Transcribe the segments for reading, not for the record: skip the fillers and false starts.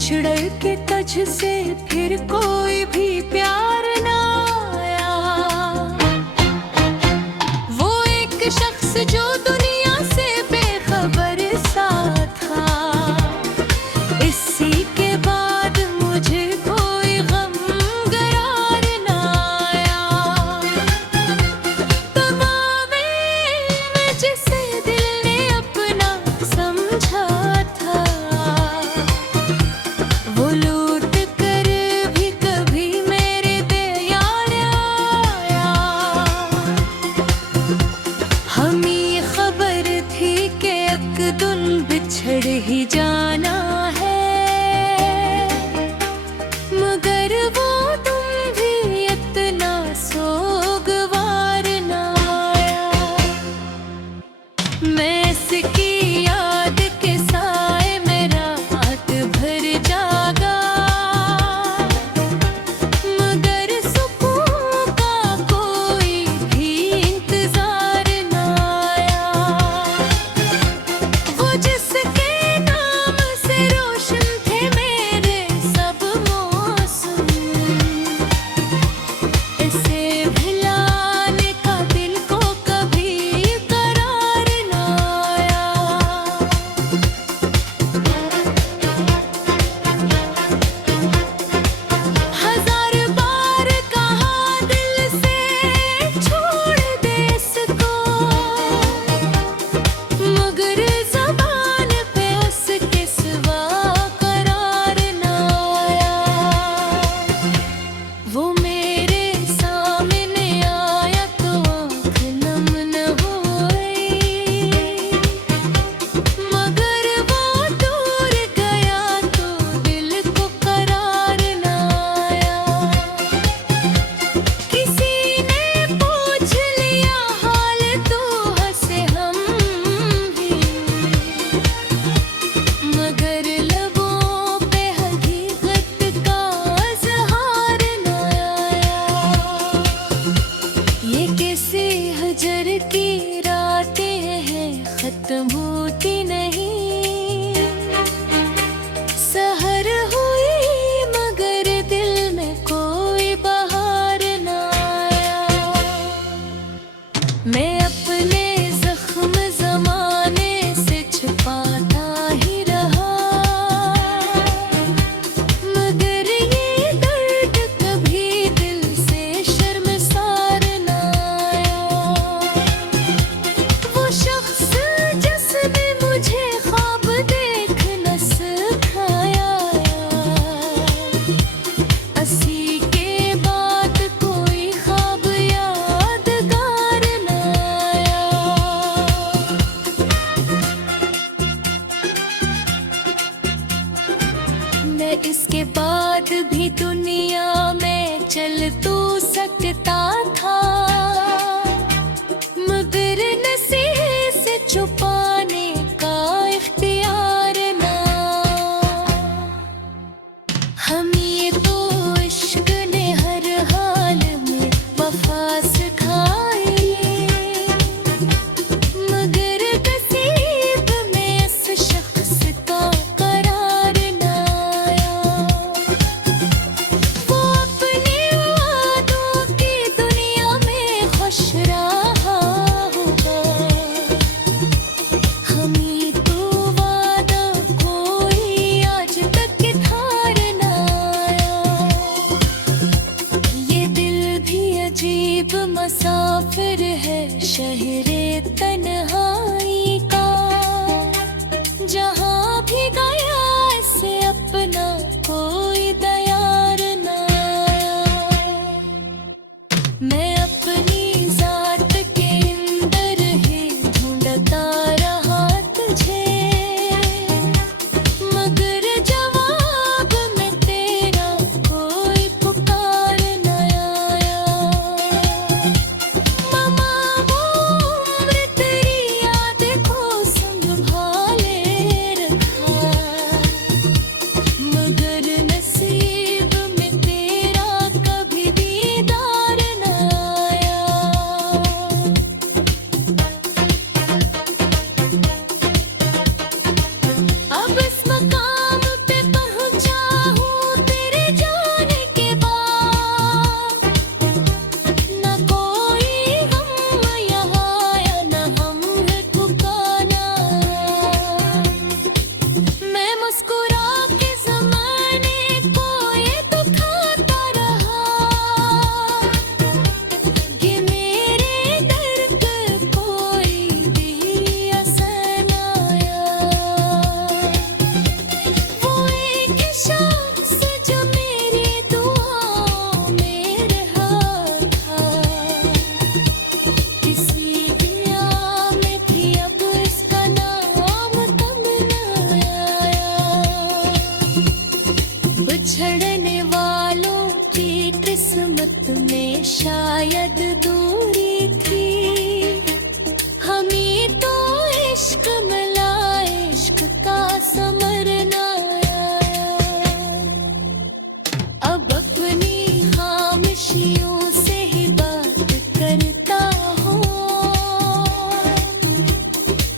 बिछड़ के तुझसे फिर कोई भी प्यार ना आया। वो एक शख्स जो दुनिया से बेखबर सा था, इसी के बाद मुझे कोई गम गरार ना आया। तमामे में जिसे दिल ने अपना समझा था, वो लूट कर भी कभी मेरे दयाल आया। हमें खबर थी कि एक दिन बिछड़ ही जाना है, मगर वो तुम भी इतना सोगवार ना आया। मैं इसकी याद के साए में रात भर जागा, मगर सुकून का कोई भी इंतजार ना आया। वो जिसके नाम से रोशन थे मेरे सब मौसम, इसे भुलाने का दिल को कभी करार ना आया। हजार बार कहा दिल से छोड़ दे इसको, मगर ज़बान पे उसके सिवा करार ना आया। वो मेरे सामने आया तो आँख नम न हुई, मगर वो दूर गया तो दिल को करार ना आया। किसी ने पूछ लिया हाल तो हंसे हम भी, मगर लबों पे हकीकत का इज़हार ना आया। ये कैसी हजर की रातें हैं, खत्म होती नहीं। सहर हुई मगर दिल में कोई बहार ना आया। मैं अपने जख्म जमाने से छुपाता ही रहा, मगर ये दर्द कभी दिल से शर्मसार ना आया। वो शख्स जिसने मुझे ख्वाब देखना सिखाया, असी के बाद कोई ख्वाब यादगार ना आया। मैं इसके बाद भी दुनिया में चल तो सकता था, मगर नसीब से छुपाने का इख्तियार ना। हम ये तो इश्क ने हर हाल में वफा सिखाई, मगर नसीब में इस शख्स का करार ना आया। वो अपने वादों की दुनिया बिछड़ने वालों की किस्मत में शायद दूरी थी। हमें तो इश्क मिला, इश्क का समर न आया। अब अपनी खामोशियों से ही बात करता हूँ,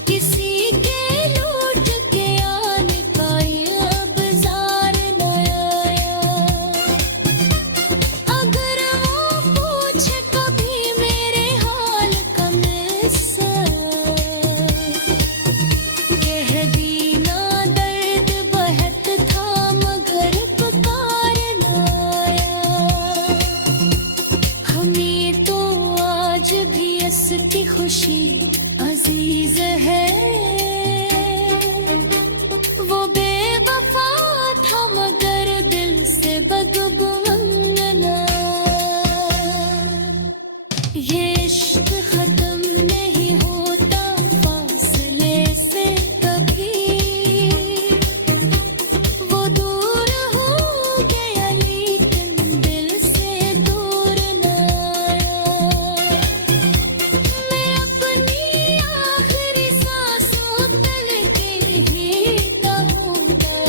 किसी के लौट के आने का ये अब जार न आया। अगर वो पूछे कभी मेरे हाल का किस्सा, कह दीना दर्द बहुत था मगर पुकार न आया। हमें तो आज भी इसकी खुशी अजीज है। वो बेवफा था मगर दिल से बदबू मंगना। ये इश्क खत्म नहीं होता फासले से कभी। वो दूर हो गया लेकिन दिल से दूर न आया। मैं अपनी आखिरी सांसों तक के ही कहूँगा।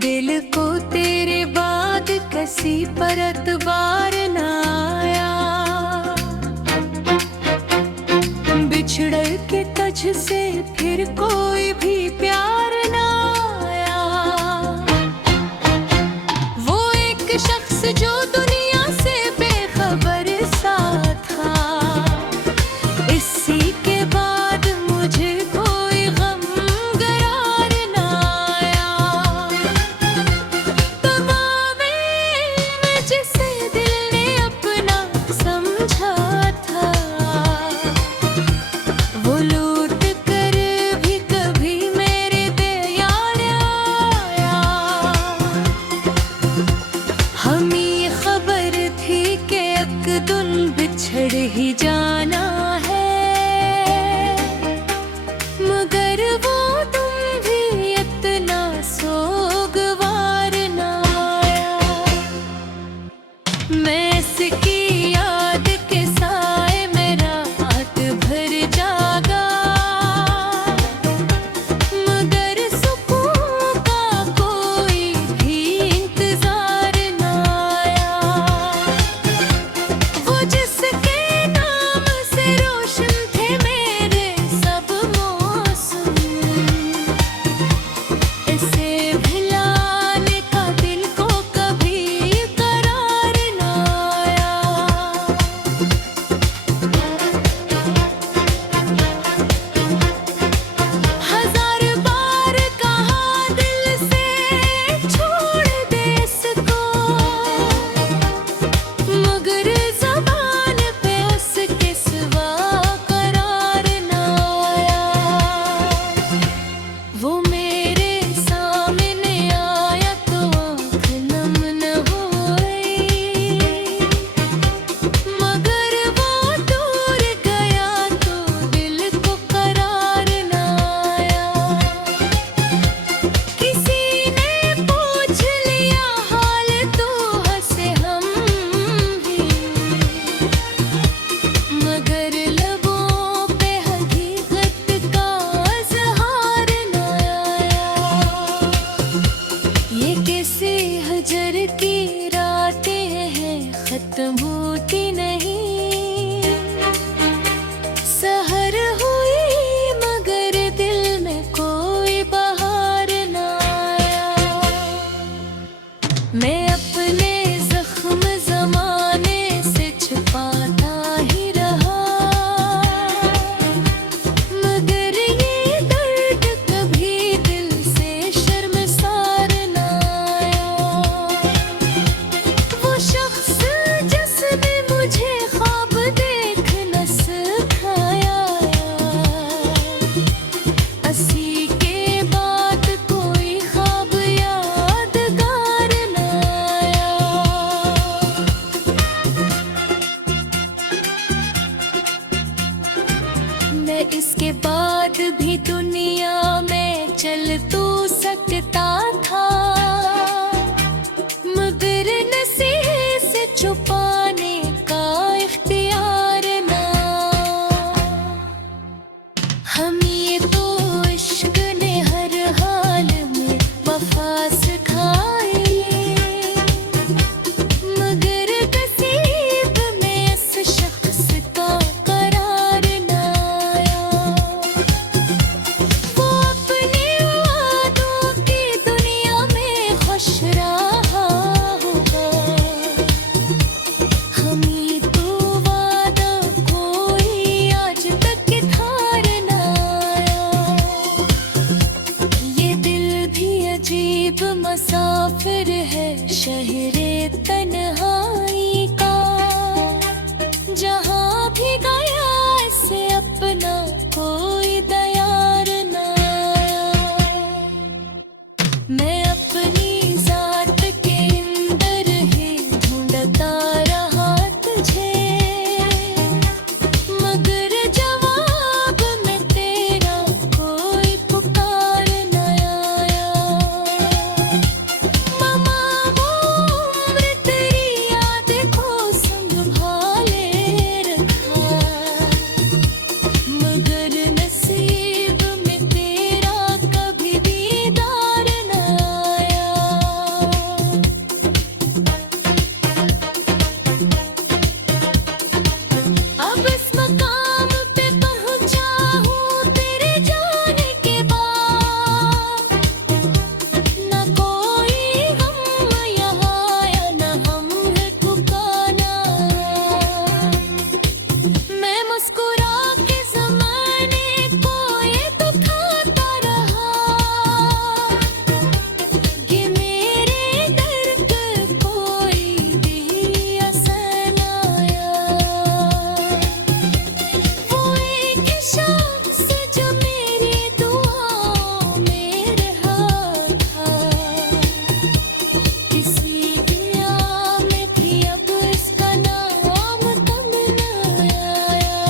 दिल को तेरे बाद किसी पर एतबार न आया। बिछड़ के तुझ से फिर कोई भी प्यार न आया। वो एक शख्स जो दुनिया से बेखबर सा था, इसी के बाद मुझे कोई गम गरार न आया। तमामे में जिसे दिल ने अपना समझा था, वो लौट कर भी कभी मेरे मैं इसके बाद भी दुनिया में चल तो सकता था, मगर नसीब से छुपाने का इख्तियार ना। हम ये तो इश्क ने हर हाल में वफा सिखाई, मगर नसीब में इस शख्स का करार ना आया। वो अपने वादों की दुनिया में खुश रहा होगा, हमें तो वादा कोई आज तक धार ना आया। ये दिल भी अजीब मुसाफिर है शहरे तन्हाई का, जहाँ भी गया इसे अपना कोई दयार ना आया। मैं अपनी जात के अंदर ही ढूंढता रहा तुझे, मगर जवाब में तेरा कोई पुकार न आया। मामा वो उम्र तेरी याद को संभाले रखा, मगर नसीब में तेरा कभी दीदार न आया। अब इस मकाम पे पहुंचा हूँ तेरे जाने के बाद, न कोई गम यहाँ या न हम है ठिकाना। मैं मुस्कुरा के ज़माने को ये दिखाता रहा, कि मेरे दर्द कोई भी असर न आया। वो एक शख्स जो मेरी दुआओं में रहा था, किसी दुनिया में भी अब इसका नाम कम न आया।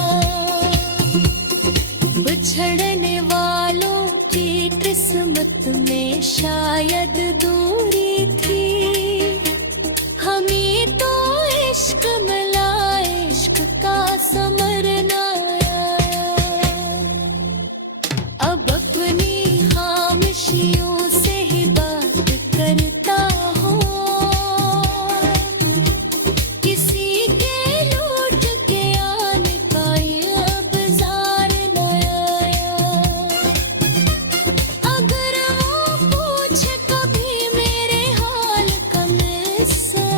बिछड़ने वालों की किस्मत में शायद दूरी थी, हमें तो इश्क मिला, इश्क का समर न आया। अब अपनी खामोशियों से ही बात करता हूँ, किसी के लौट के आने का ये अब जार न आया। अगर वो पूछे कभी मेरे हाल का किस्सा,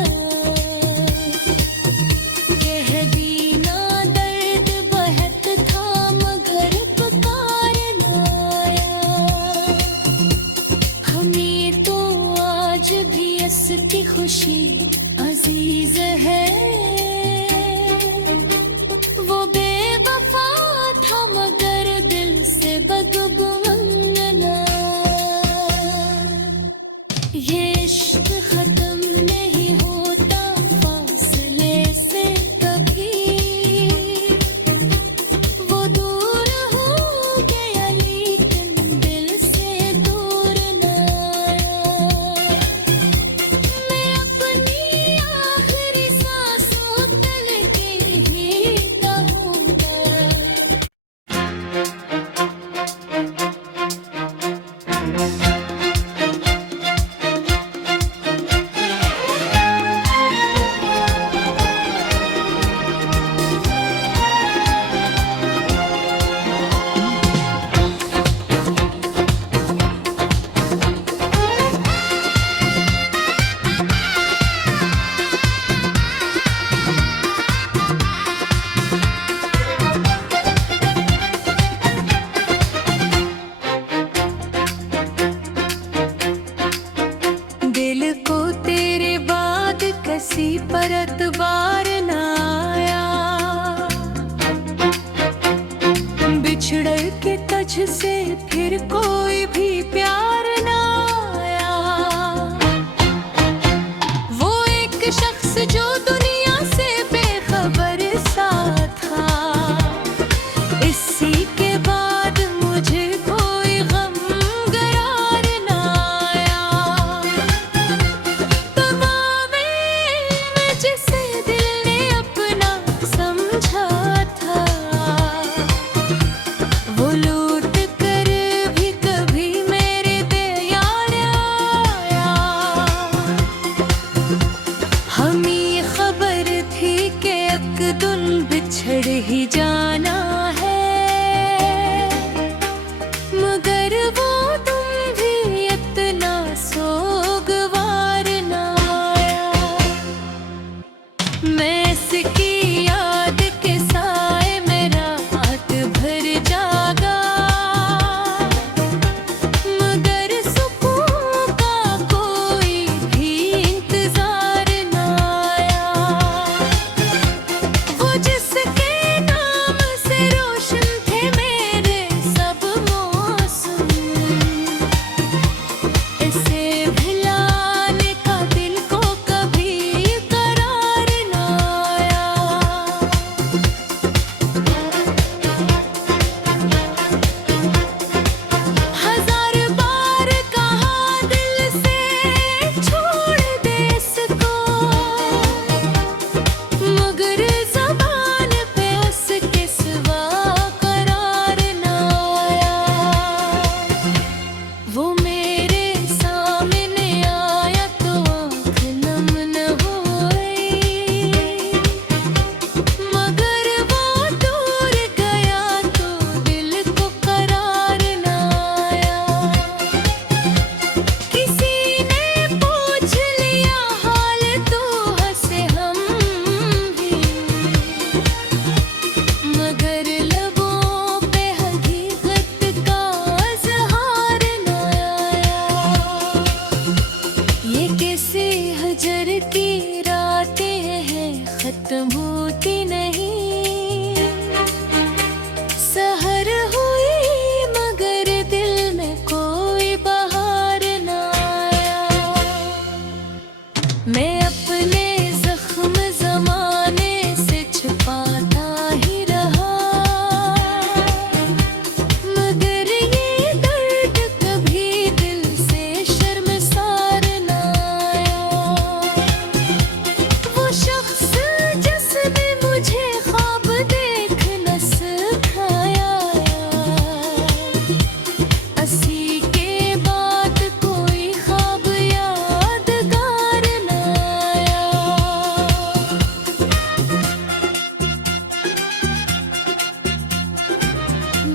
कह दीना दर्द बहुत था मगर पुकार न आया। हमें तो आज भी इसकी खुशी अजीज है, वो बेवफा था मगर दिल से बदगुमान ना। ये इश्क खत्म नहीं होता फासले से कभी, वो दूर हो गया लेकिन दिल से दूर न आया। मैं अपनी आखिरी सांसों तक के ही कहूँगा, दिल को तेरे बाद किसी पर एतबार न आया। बिछड़ के तुझ से फिर कोई भी प्यार न आया। वो एक शख्स जो दुनिया से बेखबर सा था, इसी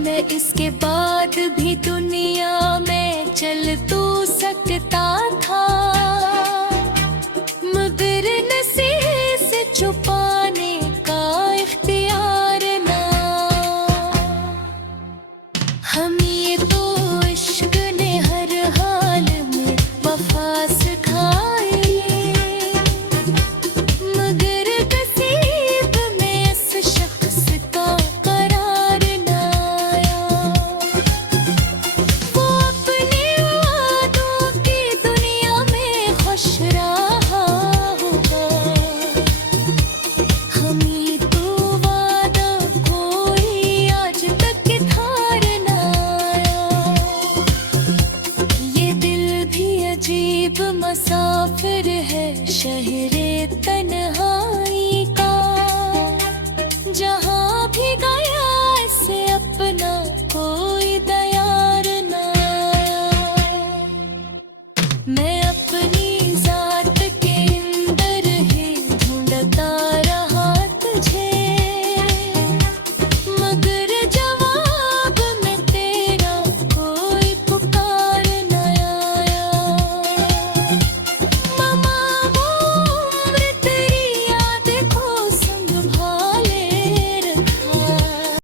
मैं इसके बाद भी दुनिया में चल तो सकता था।